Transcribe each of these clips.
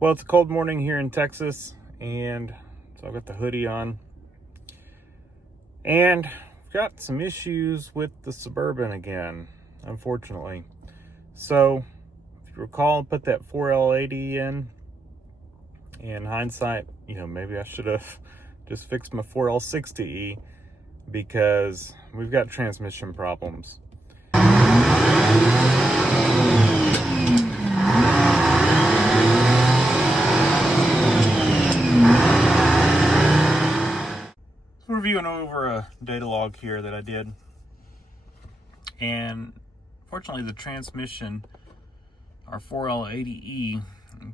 Well, it's a cold morning here in Texas, and so I've got the hoodie on. And I've got some issues with the Suburban again, unfortunately. So, if you recall, I put that 4l80E in. In hindsight, maybe I should have just fixed my 4l60E because we've got transmission problems. Reviewing over a data log here that I did, and fortunately the transmission, our 4l80E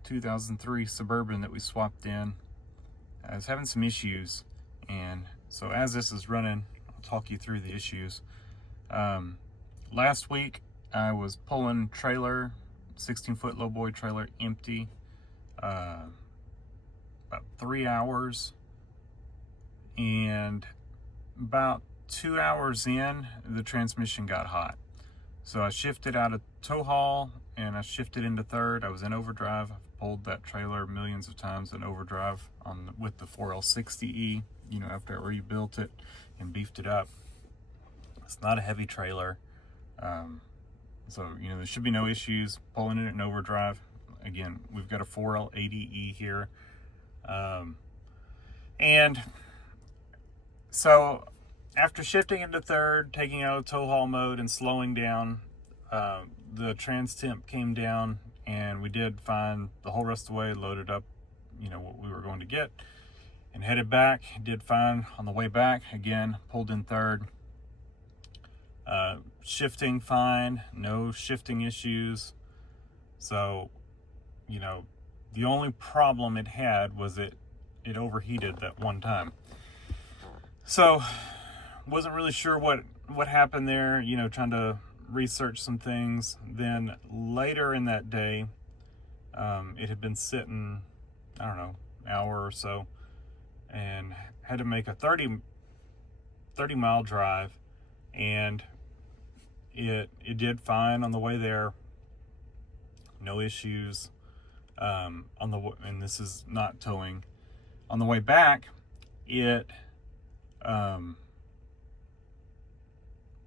2003 Suburban that we swapped in, is having some issues. And so as this is running, I'll talk you through the issues. Last week I was pulling trailer, 16-foot lowboy trailer, empty, about 3 hours, and about 2 hours in, the transmission got hot. So I shifted out of tow haul and I shifted into third. I was in overdrive. I've pulled that trailer millions of times in overdrive with the 4l60E, after I rebuilt it and beefed it up. It's not a heavy trailer. So there should be no issues pulling it in overdrive. Again, we've got a 4l80E here. And so after shifting into third, taking out of tow haul mode and slowing down, the trans temp came down, and we did find the whole rest of the way, loaded up, what we were going to get, and headed back. Did fine on the way back. Again, pulled in third. Shifting fine, no shifting issues. So, the only problem it had was it overheated that one time. So, wasn't really sure what happened there, trying to research some things. Then later in that day, it had been sitting, I don't know, hour or so, and had to make a 30 mile drive, and it did fine on the way there, no issues. And this is not towing. On the way back,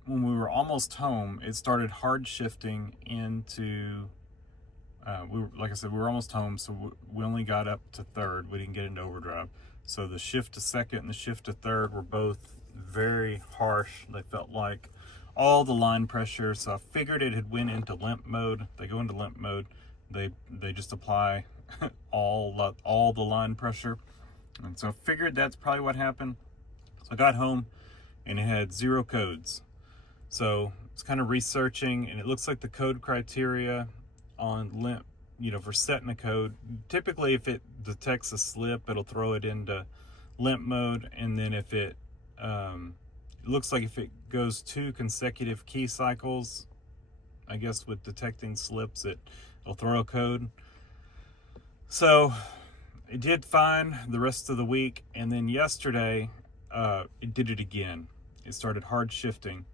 when we were almost home, it started hard shifting into, like I said, we were almost home, so we only got up to third. We didn't get into overdrive. So the shift to second and the shift to third were both very harsh. They felt like all the line pressure. So I figured it had went into limp mode. They go into limp mode. They just apply all the line pressure. And so I figured that's probably what happened. So I got home and it had 0 codes. So it's kind of researching, and it looks like the code criteria on limp, for setting a code, typically if it detects a slip, it'll throw it into limp mode. And then if it looks like if it goes 2 consecutive key cycles, I guess with detecting slips, it'll throw a code. So it did fine the rest of the week, and then yesterday it did it again. It started hard shifting,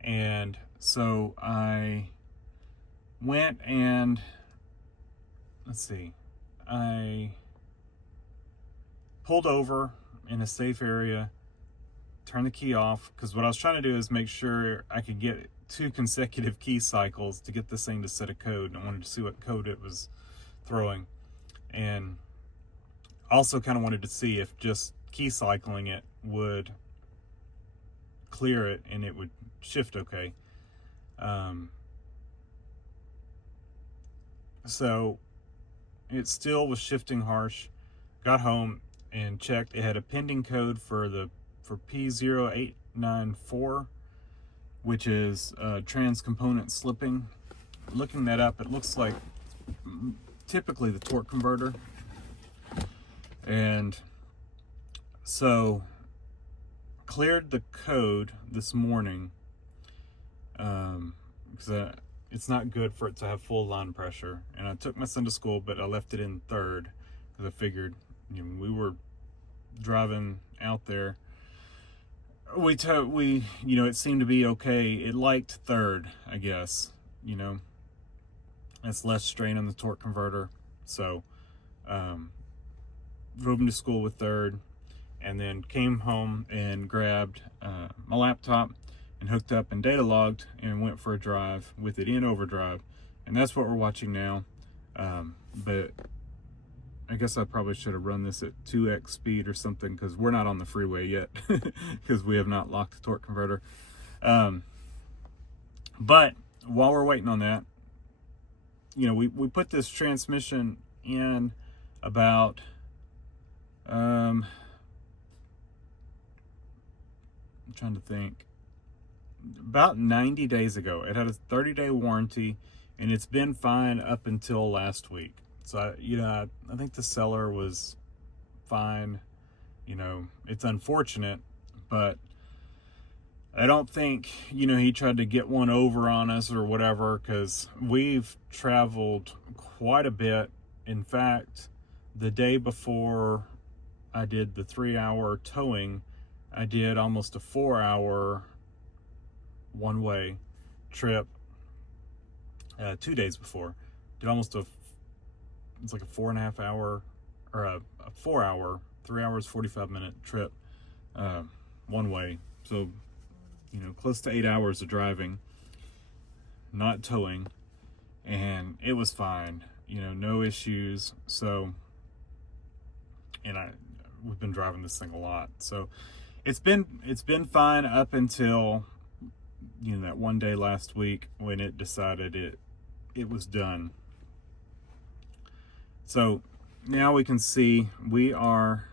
and so I went and I pulled over in a safe area, turned the key off, because what I was trying to do is make sure I could get 2 consecutive key cycles to get this thing to set a code. I wanted to see what code it was throwing, and also kind of wanted to see if just key cycling it would clear it and it would shift okay. So it still was shifting harsh. Got home and checked. It had a pending code for P0894, which is trans component slipping. Looking that up, it looks like typically the torque converter. And so cleared the code this morning, because it's not good for it to have full line pressure. And I took my son to school, but I left it in third because I figured, we were driving out there. It seemed to be okay. It liked third, I guess. That's less strain on the torque converter. So drove him to school with third, and then came home and grabbed my laptop and hooked up and data logged and went for a drive with it in overdrive. And that's what we're watching now. But I guess I probably should have run this at 2x speed or something, because we're not on the freeway yet, because we have not locked the torque converter. But while we're waiting on that, you know, we put this transmission in about I'm trying to think, about 90 days ago. It had a 30-day warranty, and it's been fine up until last week. So I think the seller was fine. You know, it's unfortunate, but I don't think, he tried to get one over on us or whatever, because we've traveled quite a bit. In fact, the day before I did the 3-hour towing, I did almost a 4-hour one-way trip 2 days before. Did almost it's like a 4.5 hour, or a 4 hour, 3 hours, 45-minute trip one way. So, close to 8 hours of driving, not towing, and it was fine, no issues. So, and we've been driving this thing a lot, so it's been fine up until that one day last week when it decided it was done. So now we can see we are,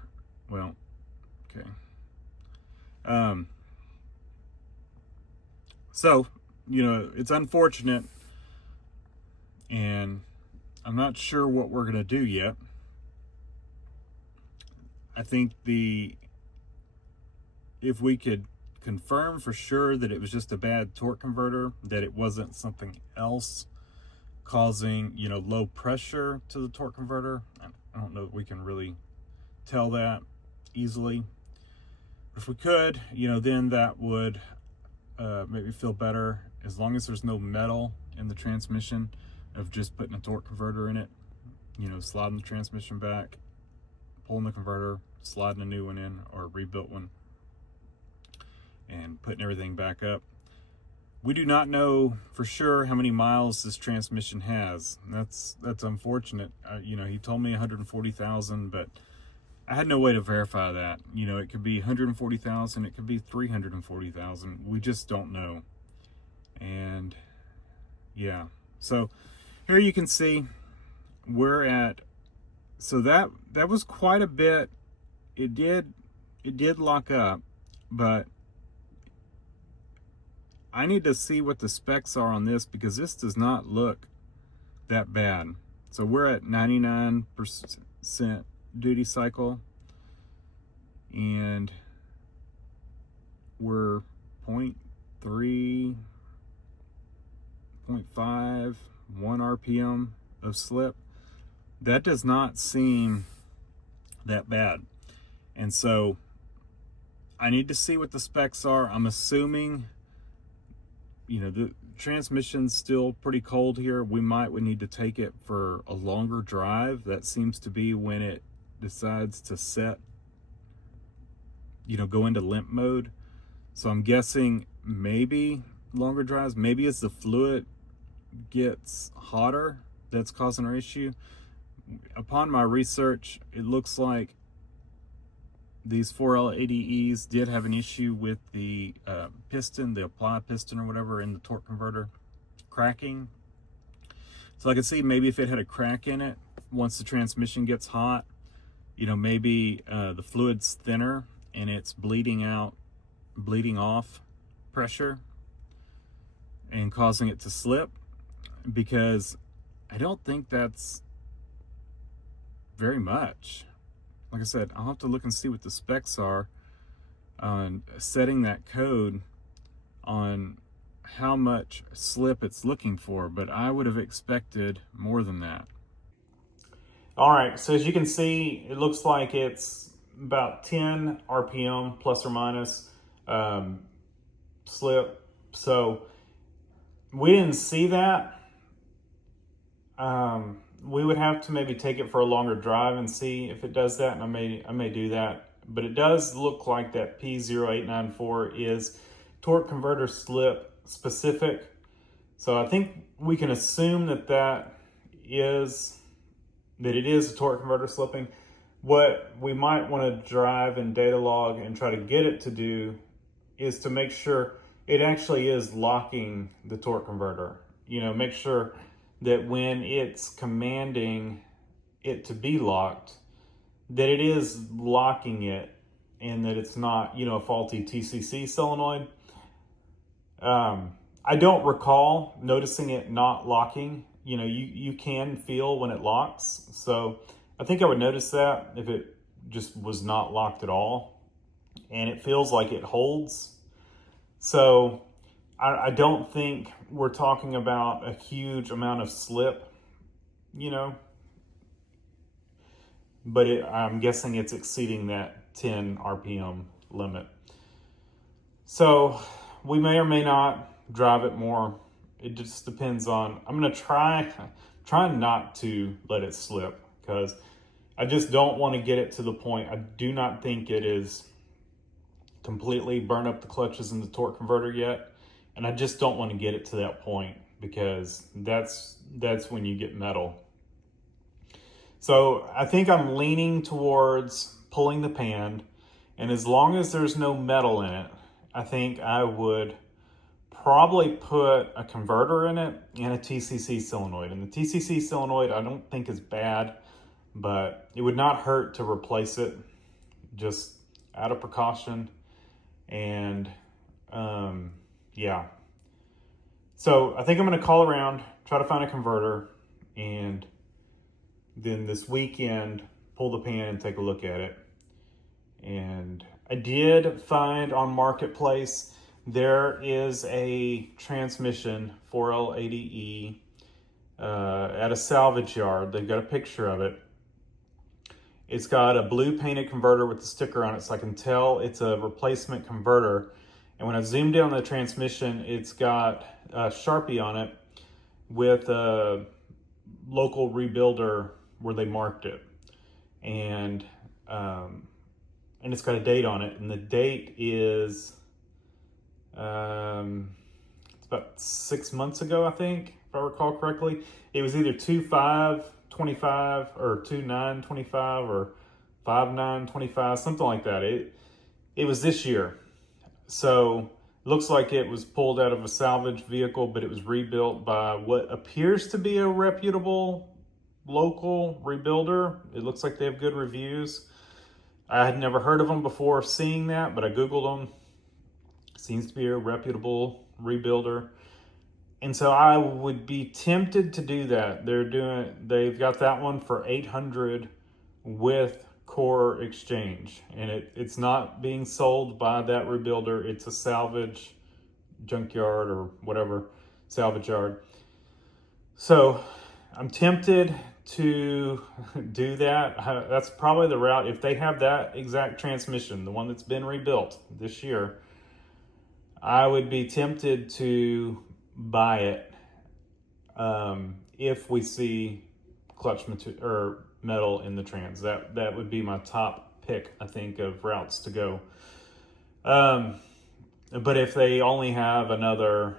well, okay. So, it's unfortunate, and I'm not sure what we're going to do yet. I think if we could confirm for sure that it was just a bad torque converter, that it wasn't something else causing, low pressure to the torque converter. I don't know if we can really tell that easily. If we could, then that would make me feel better, as long as there's no metal in the transmission, of just putting a torque converter in it, sliding the transmission back, pulling the converter, sliding a new one in, or a rebuilt one, and putting everything back up. We do not know for sure how many miles this transmission has. That's unfortunate. He told me 140,000, but I had no way to verify that. It could be 140,000, it could be 340,000. We just don't know. And yeah, so here you can see we're at. So that was quite a bit. It did lock up, but I need to see what the specs are on this, because this does not look that bad. So we're at 99% duty cycle, and we're 0.3, 0.5, 1 RPM of slip. That does not seem that bad. And so I need to see what the specs are. I'm assuming, the transmission's still pretty cold here. We would need to take it for a longer drive. That seems to be when it decides to set, go into limp mode. So I'm guessing maybe longer drives, maybe as the fluid gets hotter, that's causing our issue. Upon my research, it looks like these 4l80Es did have an issue with the piston, the apply piston or whatever in the torque converter cracking. So I could see maybe if it had a crack in it, once the transmission gets hot, maybe the fluid's thinner and it's bleeding off pressure and causing it to slip, because I don't think that's very much. Like I said, I'll have to look and see what the specs are on setting that code on how much slip it's looking for, but I would have expected more than that. All right, so as you can see, it looks like it's about 10 RPM plus or minus slip. So we didn't see that. we would have to maybe take it for a longer drive and see if it does that, and I may do that. But it does look like that P0894 is torque converter slip specific. So I think we can assume that it is a torque converter slipping. What we might want to drive and data log and try to get it to do is to make sure it actually is locking the torque converter. You know, make sure that when it's commanding it to be locked, that it is locking it and that it's not, you know, a faulty TCC solenoid. I don't recall noticing it not locking. You know, you can feel when it locks. So I think I would notice that if it just was not locked at all. And it feels like it holds. So I don't think we're talking about a huge amount of slip, you know. But I'm guessing it's exceeding that 10 RPM limit. So we may or may not drive it more. It just depends on, I'm gonna try not to let it slip, because I just don't want to get it to the point. I do not think it is completely burn up the clutches in the torque converter yet. And I just don't want to get it to that point, because that's when you get metal. So I think I'm leaning towards pulling the pan, and as long as there's no metal in it, I think I would probably put a converter in it and a TCC solenoid. And the TCC solenoid I don't think is bad, but it would not hurt to replace it just out of precaution. And yeah. So I think I'm going to call around, try to find a converter, and then this weekend pull the pan and take a look at it. And I did find on Marketplace there is a transmission 4l80E at a salvage yard. They've got a picture of it. It's got a blue painted converter with the sticker on it, so I can tell it's a replacement converter. And when I zoomed in on the transmission, it's got a Sharpie on it with a local rebuilder where they marked it. And it's got a date on it, and the date is it's about 6 months ago, I think, if I recall correctly. It was either 2/5/25 or 2/9/25 or 5/9/25, something like that. It was this year. So it looks like it was pulled out of a salvage vehicle, but it was rebuilt by what appears to be a reputable local rebuilder. It looks like they have good reviews. I had never heard of them before seeing that, but I Googled them. Seems to be a reputable rebuilder. And so I would be tempted to do that. They've got that one for $800 with core exchange. And it's not being sold by that rebuilder. It's a salvage junkyard or whatever, salvage yard. So I'm tempted to do that. That's probably the route. If they have that exact transmission, the one that's been rebuilt this year, I would be tempted to buy it if we see clutch or metal in the trans. That would be my top pick, I think, of routes to go. But if they only have another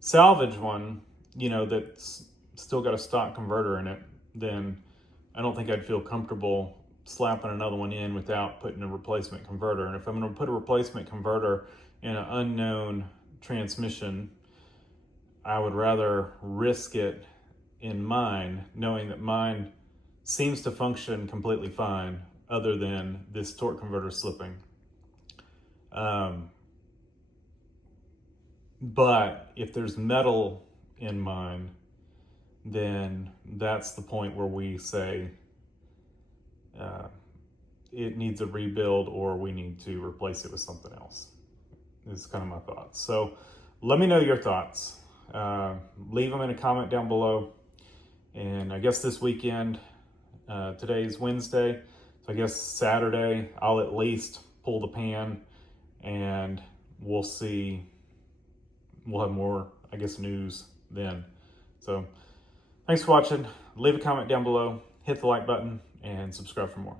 salvage one, you know, that's still got a stock converter in it, then I don't think I'd feel comfortable slapping another one in without putting a replacement converter. And if I'm going to put a replacement converter in an unknown transmission, I would rather risk it in mine, knowing that mine seems to function completely fine other than this torque converter slipping. But if there's metal in mine, then that's the point where we say it needs a rebuild or we need to replace it with something else. Is kind of my thoughts. So let me know your thoughts. Leave them in a comment down below. And I guess this weekend, today's Wednesday, so I guess Saturday, I'll at least pull the pan and we'll see. We'll have more, I guess, news then. So thanks for watching. leave a comment down below, hit the like button, and subscribe for more.